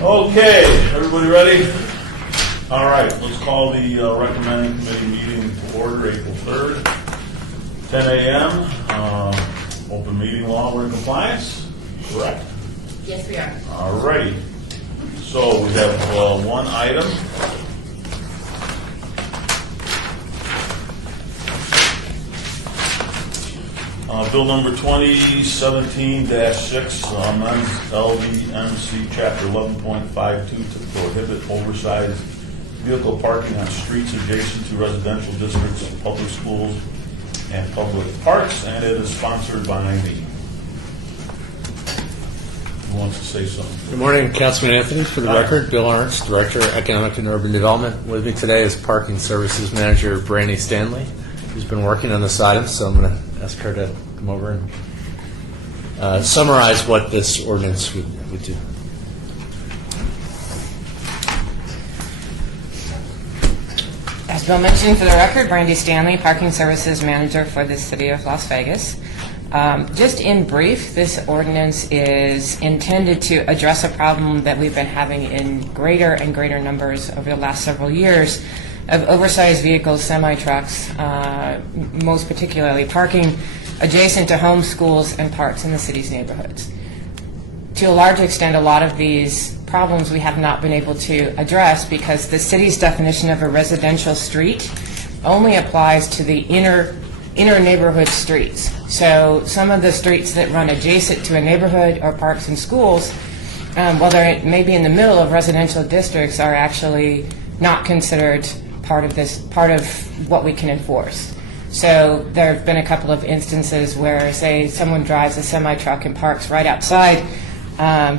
Okay, everybody ready? All right, let's call the recommending committee meeting to order April 3rd, 10 a.m. Open meeting law, we're in compliance? Correct. Yes, we are. All righty. So we have one item. Bill number 2017-6, amends LDMC Chapter 11.52 to prohibit oversized vehicle parking on streets adjacent to residential districts, public schools, and public parks, and it is sponsored by me. Who wants to say something? Good morning, Councilman Anthony. For the record, Bill Arntz, Director, Economic and Urban Development. With me today is Parking Services Manager Brandy Stanley, who's been working on this item, so I'm going to ask her to come over and summarize what this ordinance would do. As Bill mentioned, for the record, Brandy Stanley, Parking Services Manager for the City of Las Vegas. Just in brief, this ordinance is intended to address a problem that we've been having in greater and greater numbers over the last several years of oversized vehicles, semi-trucks, most particularly parking adjacent to homes, schools, and parks in the city's neighborhoods. To a large extent, a lot of these problems we have not been able to address because the city's definition of a residential street only applies to the inner neighborhood streets. So some of the streets that run adjacent to a neighborhood or parks and schools, while they may be in the middle of residential districts, are actually not considered part of what we can enforce. So there have been a couple of instances where, say, someone drives a semi-truck and parks right outside a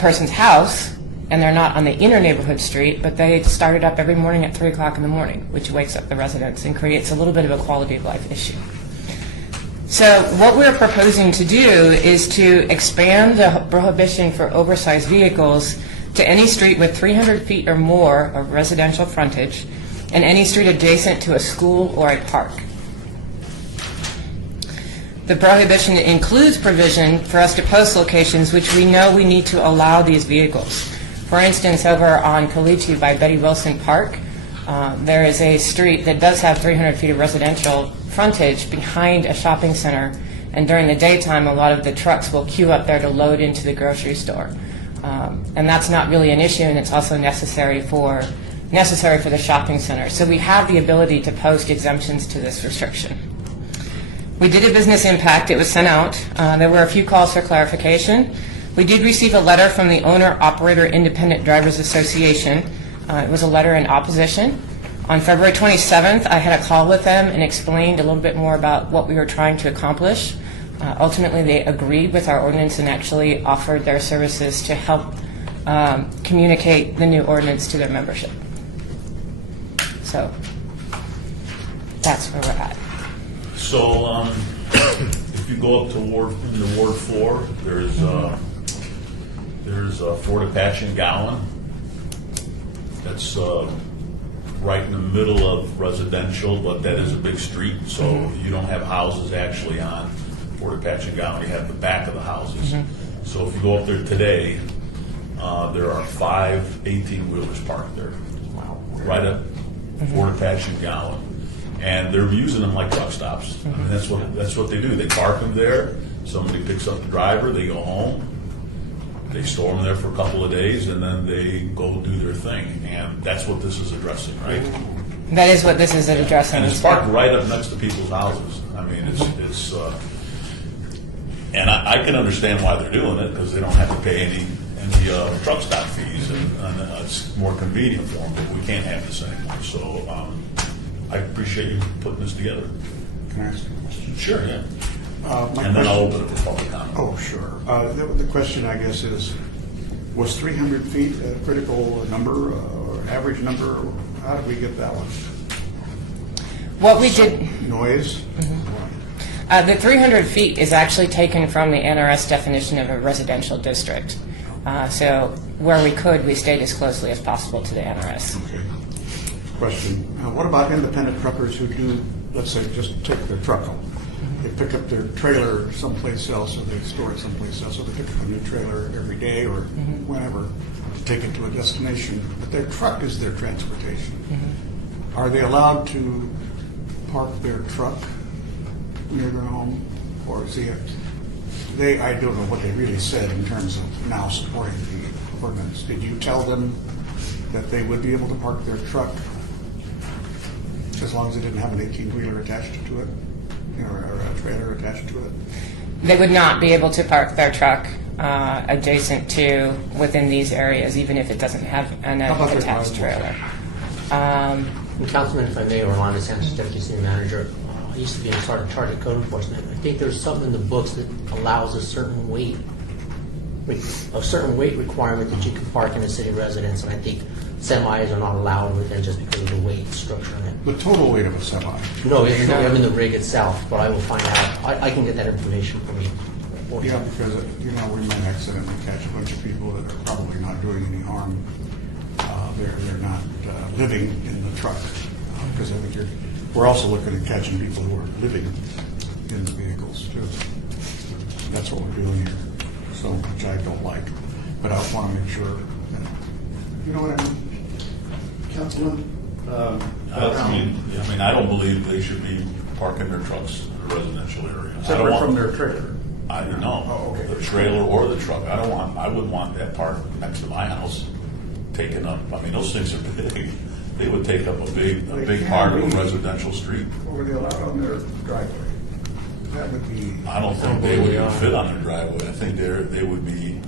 person's house, and they're not on the inner neighborhood street, but they start it up every morning at 3 o'clock in the morning, which wakes up the residents and creates a little bit of a quality of life issue. So what we're proposing to do is to expand the prohibition for oversized vehicles to any street with 300 feet or more of residential frontage and any street adjacent to a school or a park. The prohibition includes provision for us to post locations which we know we need to allow these vehicles. For instance, over on Caliche by Betty Wilson Park, there is a street that does have 300 feet of residential frontage behind a shopping center, and during the daytime a lot of the trucks will queue up there to load into the grocery store. And that's not really an issue, and it's also necessary for the shopping center. So we have the ability to post exemptions to this restriction. We did a business impact. It was sent out. There were a few calls for clarification. We did receive a letter from the Owner-Operator Independent Drivers Association. It was a letter in opposition. On February 27th, I had a call with them and explained a little bit more about what we were trying to accomplish. Ultimately, they agreed with our ordinance and actually offered their services to help communicate the new ordinance to their membership. So that's where we're at. So if you go up to Ward 4, there's Fort Apache and Gowan. That's right in the middle of residential, but that is a big street, so you don't have houses actually on Fort Apache and Gowan. You have the back of the houses. So if you go up there today, there are 5 18-wheelers parked there, right up Fort Apache and Gowan. And they're using them like truck stops. I mean, that's what they do. They park them there. Somebody picks up the driver. They go home. They store them there for a couple of days, and then they go do their thing. And that's what this is addressing, right? That is what this is addressing. And it's parked right up next to people's houses. I mean, it's and I can understand why they're doing it, because they don't have to pay any truck stop fees, and it's more convenient for them. But we can't have this anymore. So I appreciate you putting this together. Can I ask a question? Sure, yeah. And then I'll open it for public comment. Oh, sure. The question, I guess, is, was 300 feet a critical number or average number? Or how did we get that one? What we did, Noise? the 300 feet is actually taken from the NRS definition of a residential district. So where we could, we stayed as closely as possible to the NRS. Okay. Question. What about independent truckers who do, let's say, just take their truck home? they pick up their trailer someplace else, or they store it someplace else, or they pick up a new trailer every day or whenever to take it to a destination, but their truck is their transportation. Are they allowed to park their truck near their home, or is I don't know what they really said in terms of now supporting the ordinance. Did you tell them that they would be able to park their truck as long as it didn't have an 18-wheeler attached to it, or a trailer attached to it? They would not be able to park their truck adjacent to within these areas, even if it doesn't have an How about their attached driveway? trailer. Councilman, if I may, Orlando Sanchez, Deputy City Manager. I used to be in charge of code enforcement. I think there's something in the books that allows a certain weight requirement that you can park in a city residence, and I think semis are not allowed within just because of the weight structure in it. The total weight of a semi. No, it's not in the rig itself, but I will find out. I can get that information from you. Yeah, because, we might accidentally catch a bunch of people that are probably not doing any harm. They're not living in the truck, because I think we're also looking at catching people who are living in the vehicles, too. That's what we're doing here, so, which I don't like, but I want to make sure that, you know what I mean? Councilman? I don't believe they should be parking their trucks in a residential area. Separate from their trailer. I don't know. Oh, okay. The trailer or the truck. I wouldn't want that parked next to my house taken up. I mean, those things are big. They would take up a big part of a residential street. What were they allowed on their driveway? That would be. I don't think they would even fit on their driveway. I think they would be.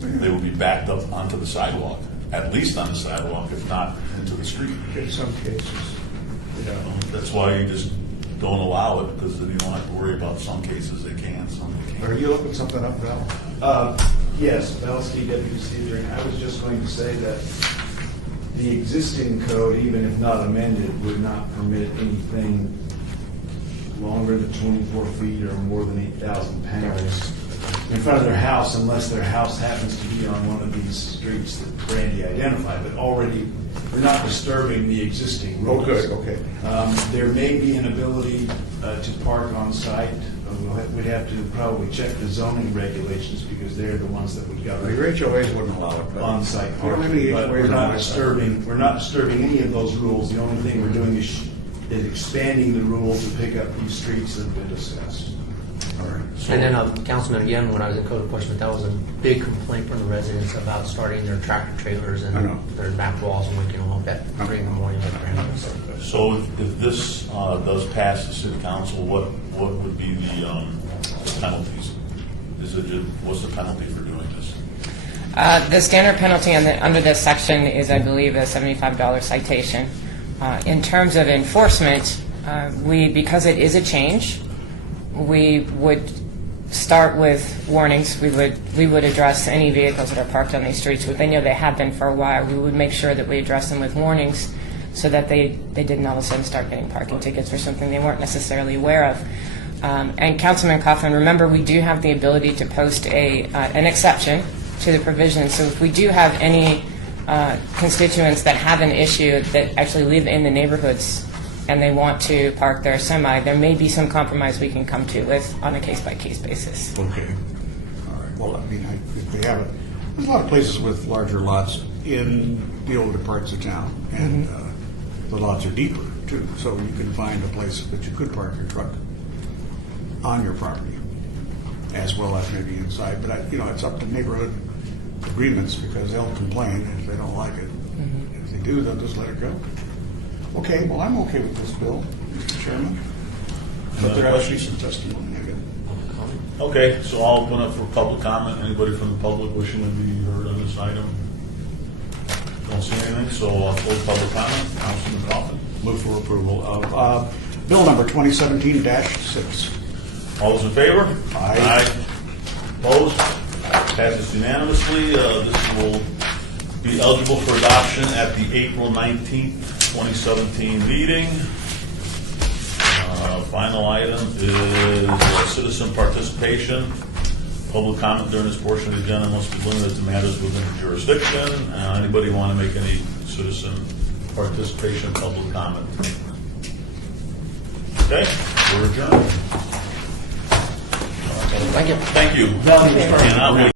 They would be backed up onto the sidewalk, at least on the sidewalk, if not into the street. In some cases. Yeah. That's why you just don't allow it, because then you don't have to worry about some cases they can, some they can't. Are you looking something up, Val? Yes, Valsky, Deputy City Attorney. I was just going to say that the existing code, even if not amended, would not permit anything longer than 24 feet or more than 8,000 pounds in front of their house, unless their house happens to be on one of these streets that Brandy identified. But already, we're not disturbing the existing rules. Oh, good, okay. There may be an ability to park on site. We'd have to probably check the zoning regulations, because they're the ones that would The govern HOAs wouldn't allow it. but- on-site We don't have any parking. But HOAs we're not on disturbing, any of those rules. The only thing we're doing is expanding the rules to pick up these streets that have been discussed. All right. And then, Councilman, again, when I was in code enforcement, that was a big complaint from the residents about starting their tractor trailers and I know. their back walls and waking them up at 3 in the morning. Like Brandon said. So if this does pass the city council, what would be the penalties? What's the penalty for doing this? The standard penalty under this section is, I believe, a $75 citation. In terms of enforcement, because it is a change, we would start with warnings. We would address any vehicles that are parked on these streets, which they know they have been for a while. We would make sure that we address them with warnings, so that they didn't all of a sudden start getting parking tickets for something they weren't necessarily aware of. And Councilman Coughlin, remember, we do have the ability to post an exception to the provision. So if we do have any constituents that have an issue that actually live in the neighborhoods and they want to park their semi, there may be some compromise we can come to with on a case-by-case basis. Okay. All right. Well, if they have it, there's a lot of places with larger lots in the older parts of town, and the lots are deeper, too. So you can find a place that you could park your truck on your property, as well as maybe inside. But, it's up to neighborhood agreements, because they'll complain if they don't like it. If they do, they'll just let it go. Okay, well, I'm okay with this bill, Mr. Chairman. But there has to be some testimony, I guess. Okay, so I'll open up for public comment. Anybody from the public wishing to be heard on this item? Don't see anything, so I'll close public comment. Councilman Coughlin. Move for approval of bill number 2017-6. All those in favor? Aye. Opposed? Passes unanimously. This will be eligible for adoption at the April 19th, 2017 meeting. Final item is citizen participation. Public comment during this portion of the agenda must be limited to matters within the jurisdiction. Anybody want to make any citizen participation, public comment? Okay, we're adjourned. Thank you. Thank you. And I will